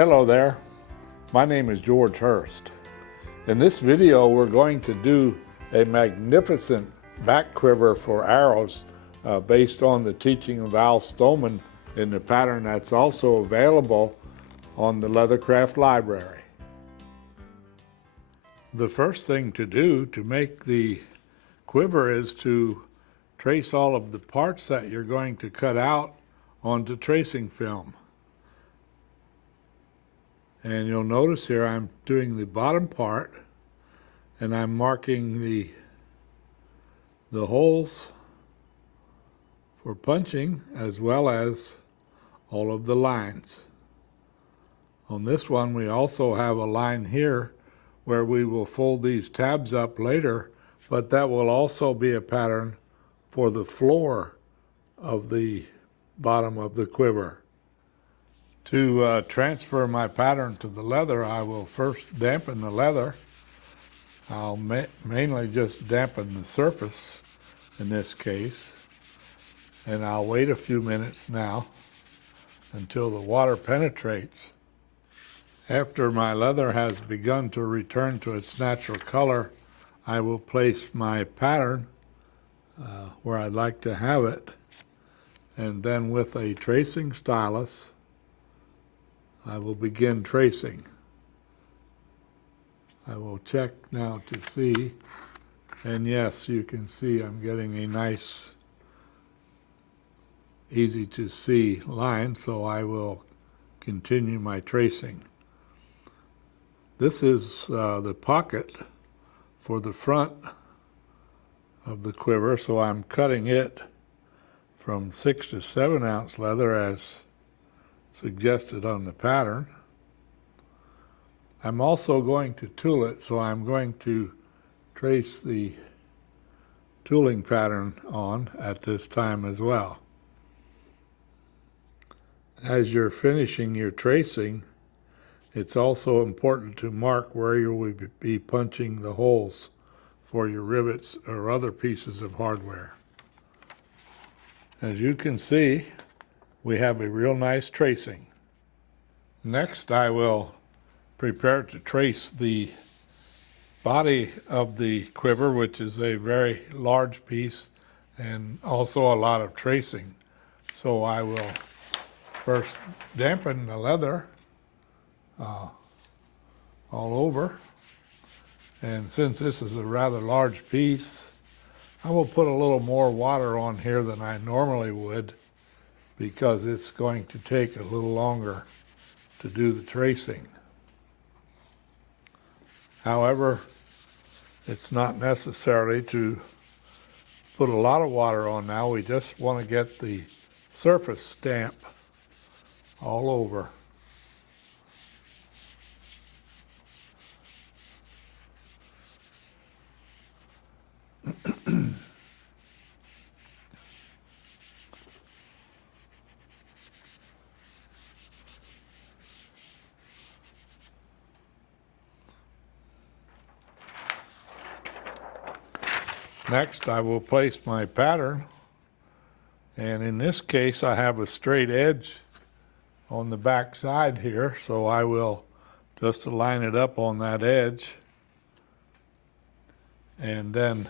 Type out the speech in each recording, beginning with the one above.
Hello there, my name is George Hurst. In this video we're going to do a magnificent back quiver for arrows based on the teaching of Al Stoneman in the pattern that's also available on the Leathercraft Library. The first thing to do to make the quiver is to trace all of the parts that you're going to cut out onto tracing film. And you'll notice here I'm doing the bottom part and I'm marking the holes for punching as well as all of the lines. On this one we also have a line here where we will fold these tabs up later, but that will also be a pattern for the floor of the bottom of the quiver. To transfer my pattern to the leather, I will first dampen the leather. I'll mainly just dampen the surface in this case, and I'll wait a few minutes now until the water penetrates. After my leather has begun to return to its natural color, I will place my pattern where I'd like to have it, and then with a tracing stylus I will begin tracing. I will check now to see, and yes, you can see I'm getting a nice, easy to see line, so I will continue my tracing. This is the pocket for the front of the quiver, so I'm cutting it from 6 to 7 ounce leather as suggested on the pattern. I'm also going to tool it, so I'm going to trace the tooling pattern on at this time as well. As you're finishing your tracing, it's also important to mark where you will be punching the holes for your rivets or other pieces of hardware. As you can see, we have a real nice tracing. Next, I will prepare to trace the body of the quiver, which is a very large piece and also a lot of tracing. So I will first dampen the leather all over, and since this is a rather large piece, I will put a little more water on here than I normally would, because it's going to take a little longer to do the tracing. However, it's not necessary to put a lot of water on now. We just want to get the surface stamp all over. Next, I will place my pattern, and in this case I have a straight edge on the back side here, so I will just line it up on that edge. And then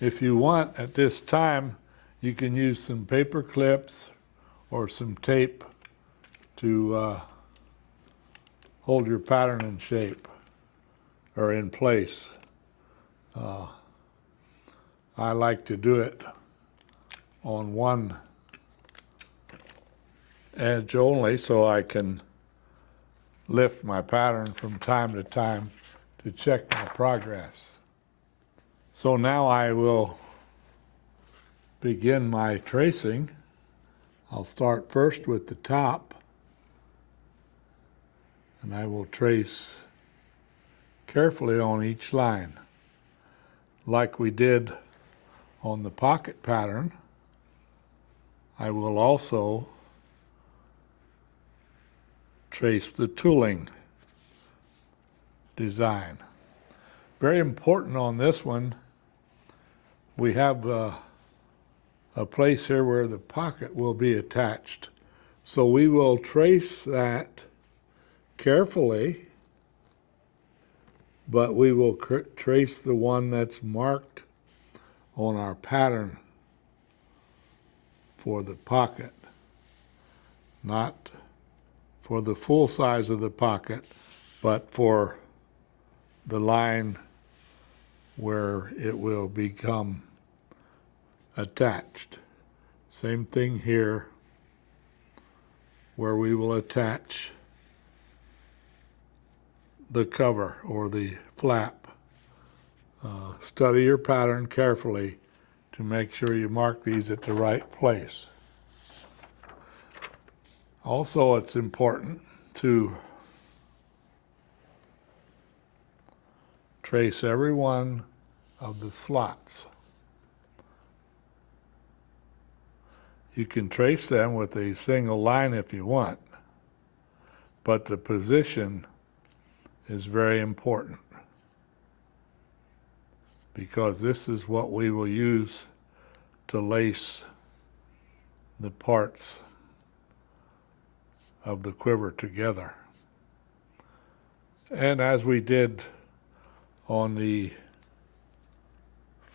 if you want at this time, you can use some paper clips or some tape to hold your pattern in shape or in place. I like to do it on one edge only, so I can lift my pattern from time to time to check my progress. So now I will begin my tracing. I'll start first with the top, and I will trace carefully on each line, like we did on the pocket pattern. I will also trace the tooling design. Very important on this one, we have a place here where the pocket will be attached. So we will trace that carefully, but we will trace the one that's marked on our pattern for the pocket, not for the full size of the pocket, but for the line where it will become attached. Same thing here, where we will attach the cover or the flap. Study your pattern carefully to make sure you mark these at the right place. Also, it's important to trace every one of the slots. You can trace them with a single line if you want, but the position is very important, because this is what we will use to lace the parts of the quiver together. And as we did on the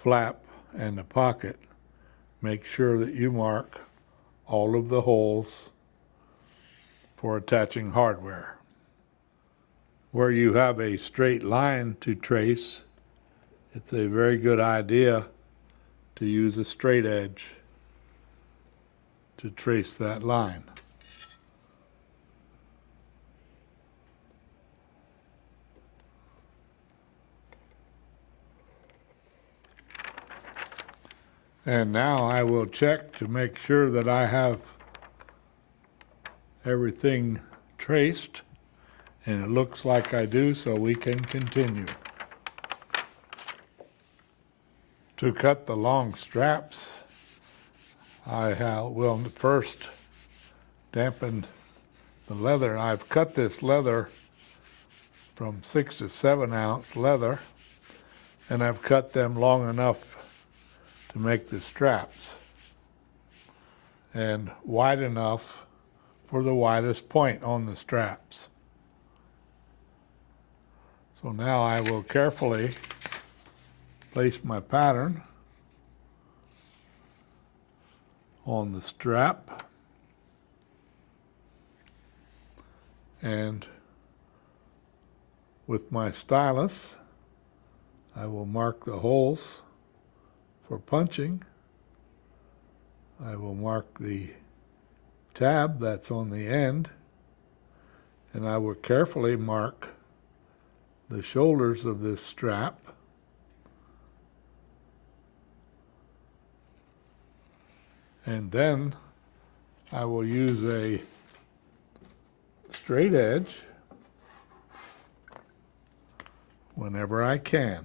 flap and the pocket, make sure that you mark all of the holes for attaching hardware. Where you have a straight line to trace, it's a very good idea to use a straight edge to trace that line. And now I will check to make sure that I have everything traced, and it looks like I do, so we can continue. To cut the long straps, I will first dampen the leather. I've cut this leather from 6 to 7 ounce leather, and I've cut them long enough to make the straps, and wide enough for the widest point on the straps. So now I will carefully place my pattern on the strap, and with my stylus I will mark the holes for punching. I will mark the tab that's on the end, and I will carefully mark the shoulders of this strap, and then I will use a straight edge whenever I can.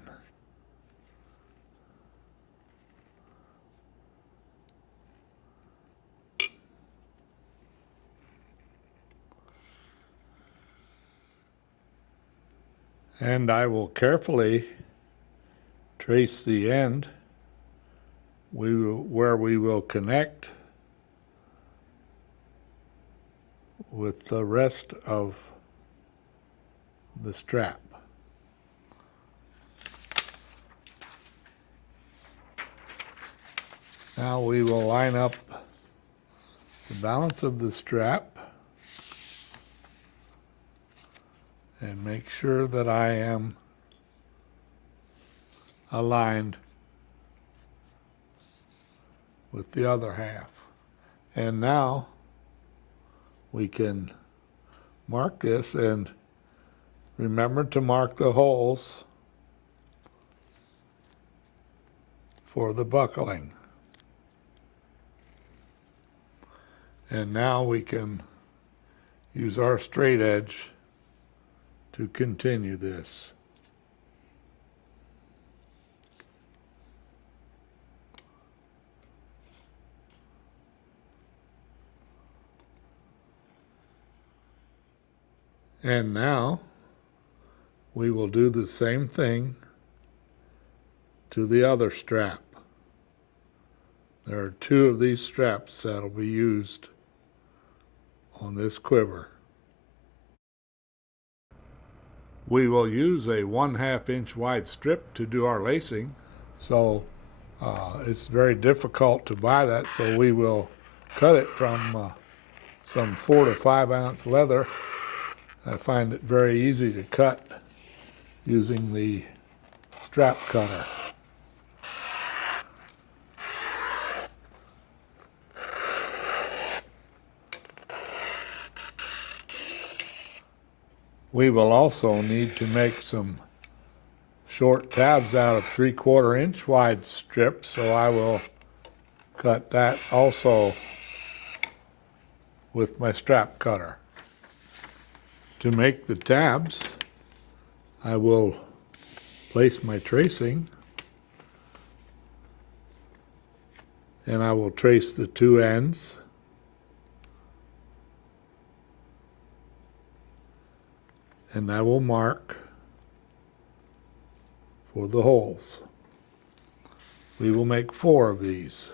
And I will carefully trace the end where we will connect with the rest of the strap. Now we will line up the balance of the strap and make sure that I am aligned with the other half. And now we can mark this, and remember to mark the holes for the buckling. And now we can use our straight edge to continue this. And now we will do the same thing to the other strap. There are 2 of these straps that will be used on this quiver. We will use a 1/2 inch wide strip to do our lacing, so it's very difficult to buy that, so we will cut it from some 4 to 5 ounce leather. I find it very easy to cut using the strap cutter. We will also need to make some short tabs out of 3/4 inch wide strips, so I will cut that also with my strap cutter. To make the tabs, I will place my tracing, and I will trace the two ends. And I will mark for the holes. We will make 4 of these.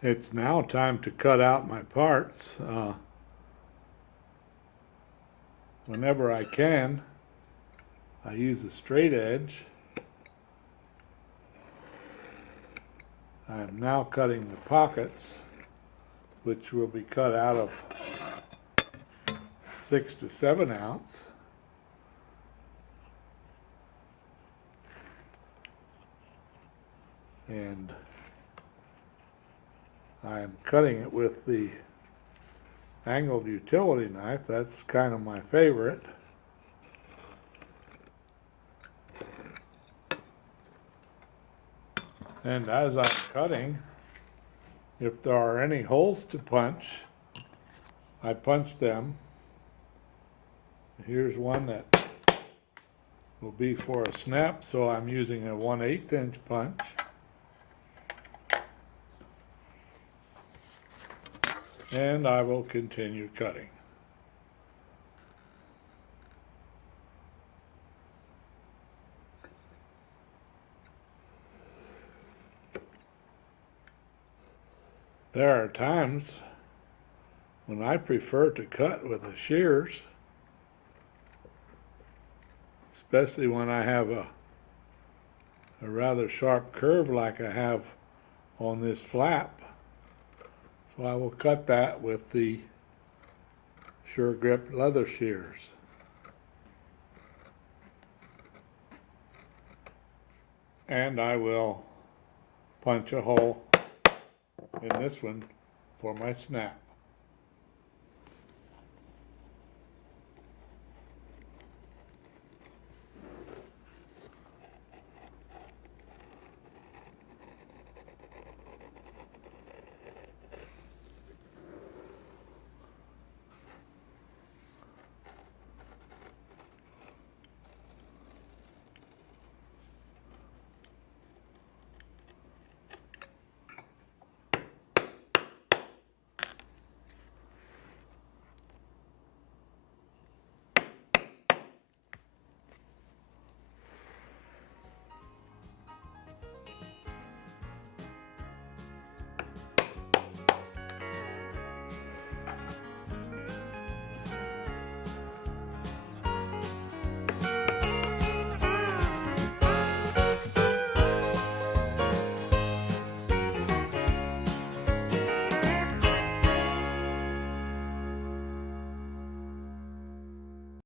It's now time to cut out my parts. Whenever I can, I use a straight edge. I am now cutting the pockets, which will be cut out of 6 to 7 ounce. And I am cutting it with the angled utility knife. That's kind of my favorite. And as I'm cutting, if there are any holes to punch, I punch them. Here's one that will be for a snap, so I'm using a 1/8 inch punch. And I will continue cutting. There are times when I prefer to cut with the shears, especially when I have a rather sharp curve like I have on this flap. So I will cut that with the Sure Grip leather shears. And I will punch a hole in this one for my snap.